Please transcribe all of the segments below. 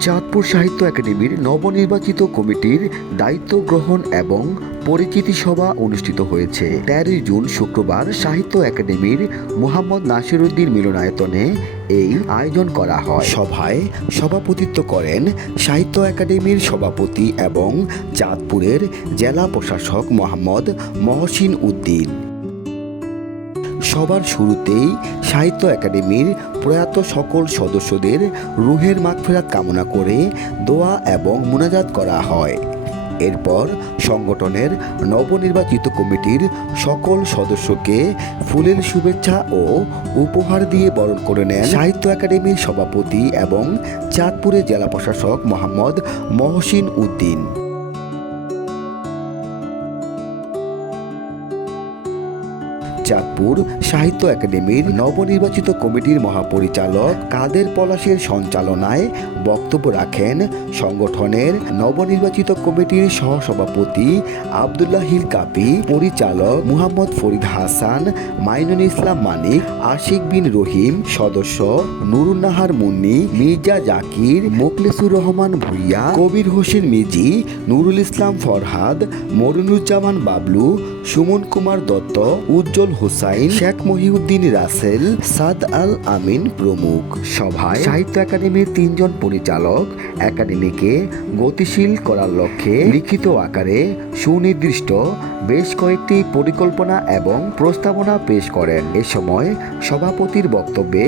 চাঁদপুর সাহিত্য একাডেমির নবনির্বাচিত কমিটির দায়িত্ব গ্রহণ এবং পরিচিতি সভা অনুষ্ঠিত হয়েছে। তেরোই জুন শুক্রবার সাহিত্য একাডেমির মোহাম্মদ নাসিরুদ্দিন মিলনায়তনে এই আয়োজন করা হয়। সভায় সভাপতিত্ব করেন সাহিত্য একাডেমির সভাপতি এবং চাঁদপুরের জেলা প্রশাসক মোহাম্মদ মহসিন উদ্দিন। সবার শুরুতেই সাহিত্য একাডেমির প্রয়াত সকল সদস্যদের রুহের মাগফেরাত কামনা করে দোয়া এবং মোনাজাত করা হয়। এরপর সংগঠনের নবনির্বাচিত কমিটির সকল সদস্যকে ফুলের শুভেচ্ছা ও উপহার দিয়ে বরণ করে নেন সাহিত্য একাডেমির সভাপতি এবং চাঁদপুরের জেলা প্রশাসক মোহাম্মদ মহসিন উদ্দিন। চাঁদপুর সাহিত্য একাডেমির নবনির্বাচিত কমিটির মহাপরিচালক কাদের পলাশের সঞ্চালনায় বক্তব্য রাখেন সংগঠনের নবনির্বাচিত কমিটির সহসভাপতি আবদুল্লাহিল কাপি, পরিচালক মুহাম্মদ ফরিদ হাসান, মাইনুল ইসলাম মানিক, আশিক বিন রহিম, সদস্য নুরুন্নাহার মুন্নি, মির্জা জাকির মোকলেসুর রহমান ভুইয়া, কবির হোসেন মিজি, নুরুল ইসলাম ফরহাদ, মরুনুজ্জামান বাবলু সুমন কুমার দত্ত, উজ্জ্বল হুসাইন, শেখ মহিউদ্দিন রাসেল, সাদ আল আমিন প্রমুখ। সভায় সাহিত্য একাডেমির তিনজন পরিচালক, একাডেমিকে গতিশীল করার লক্ষ্যে লিখিত আকারে সুনির্দিষ্ট বেশ কয়েকটি পরিকল্পনা এবং প্রস্তাবনা পেশ করেন। এ সময় সভাপতির বক্তব্যে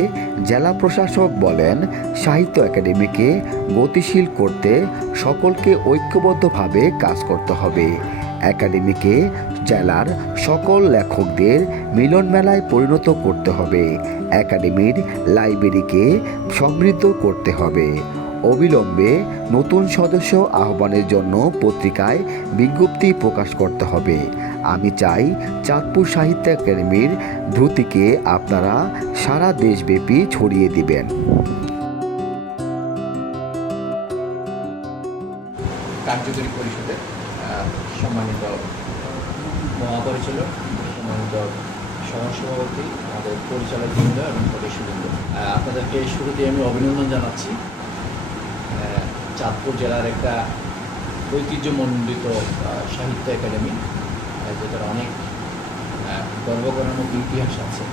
জেলা প্রশাসক বলেন, সাহিত্য একাডেমিকে গতিশীল করতে সকলকে ঐক্যবদ্ধভাবে কাজ করতে হবে। একাডেমিকে জেলার সকল লেখকদের মিলন মেলায় পরিণত করতে হবে। একাডেমির লাইব্রেরিকে সমৃদ্ধ করতে হবে। অবিলম্বে নতুন সদস্য আহ্বানের জন্য পত্রিকায় বিজ্ঞপ্তি প্রকাশ করতে হবে। আমি চাই চাঁদপুর সাহিত্য একাডেমির ধ্রুতিকে আপনারা সারা দেশব্যাপী ছড়িয়ে দিবেন। কার্যকরী পরিষদের সম্মানিত মহাপরিচালক, সম্মানিত সহসভাপতি আমাদের পরিচালক বৃন্দ এবং সদস্যবৃন্দ। আপনাদেরকে শুরুতে আমি অভিনন্দন জানাচ্ছি। চাঁদপুর জেলার একটা ঐতিহ্যমণ্ডিত সাহিত্য একাডেমি যেটার অনেক গর্ব মতো ইতিহাস আছে।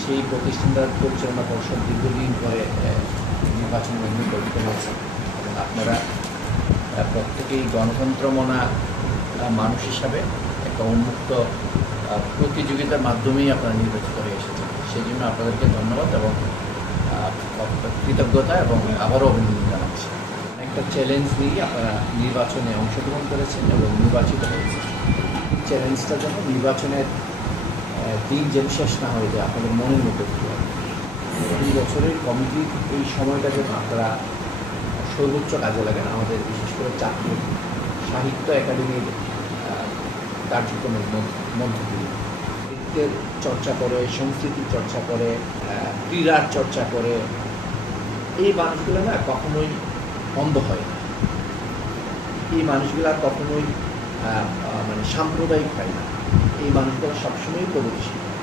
সেই প্রতিষ্ঠানটার পরিচালনা পর্ষদ দীর্ঘদিন পরে নির্বাচন গঠিত হয়েছে। এবং আপনারা প্রত্যেকেই গণতন্ত্রমনা মানুষ হিসাবে একটা উন্মুক্ত প্রতিযোগিতার মাধ্যমেই আপনারা নির্বাচিত হয়ে এসেছেন। সেই জন্য আপনাদেরকে ধন্যবাদ এবং কৃতজ্ঞতা এবং আবারও অভিনন্দন জানাচ্ছি। একটা চ্যালেঞ্জ নিয়ে আপনারা নির্বাচনে অংশগ্রহণ করেছেন এবং নির্বাচিত হয়েছেন। চ্যালেঞ্জটা যেন নির্বাচনের দিন যেন শেষ না হয়ে যায়, আপনাদের মনের মতো হবে বছরের কমিটির এই সময়টা যেন আপনারা সর্বোচ্চ কাজে লাগান আমাদের বিশেষ করে চাকরি, সাহিত্য একাডেমির কার্যক্রমের মধ্য- দিয়ে। সাহিত্যের চর্চা করে, সংস্কৃতির চর্চা করে ক্রীড়ার চর্চা করে। এই মানুষগুলো না কখনোই অন্ধ হয় না। এই মানুষগুলো আর কখনোই মানে সাম্প্রদায়িক হয় না। এই মানুষগুলো সবসময় প্রগতিশীল।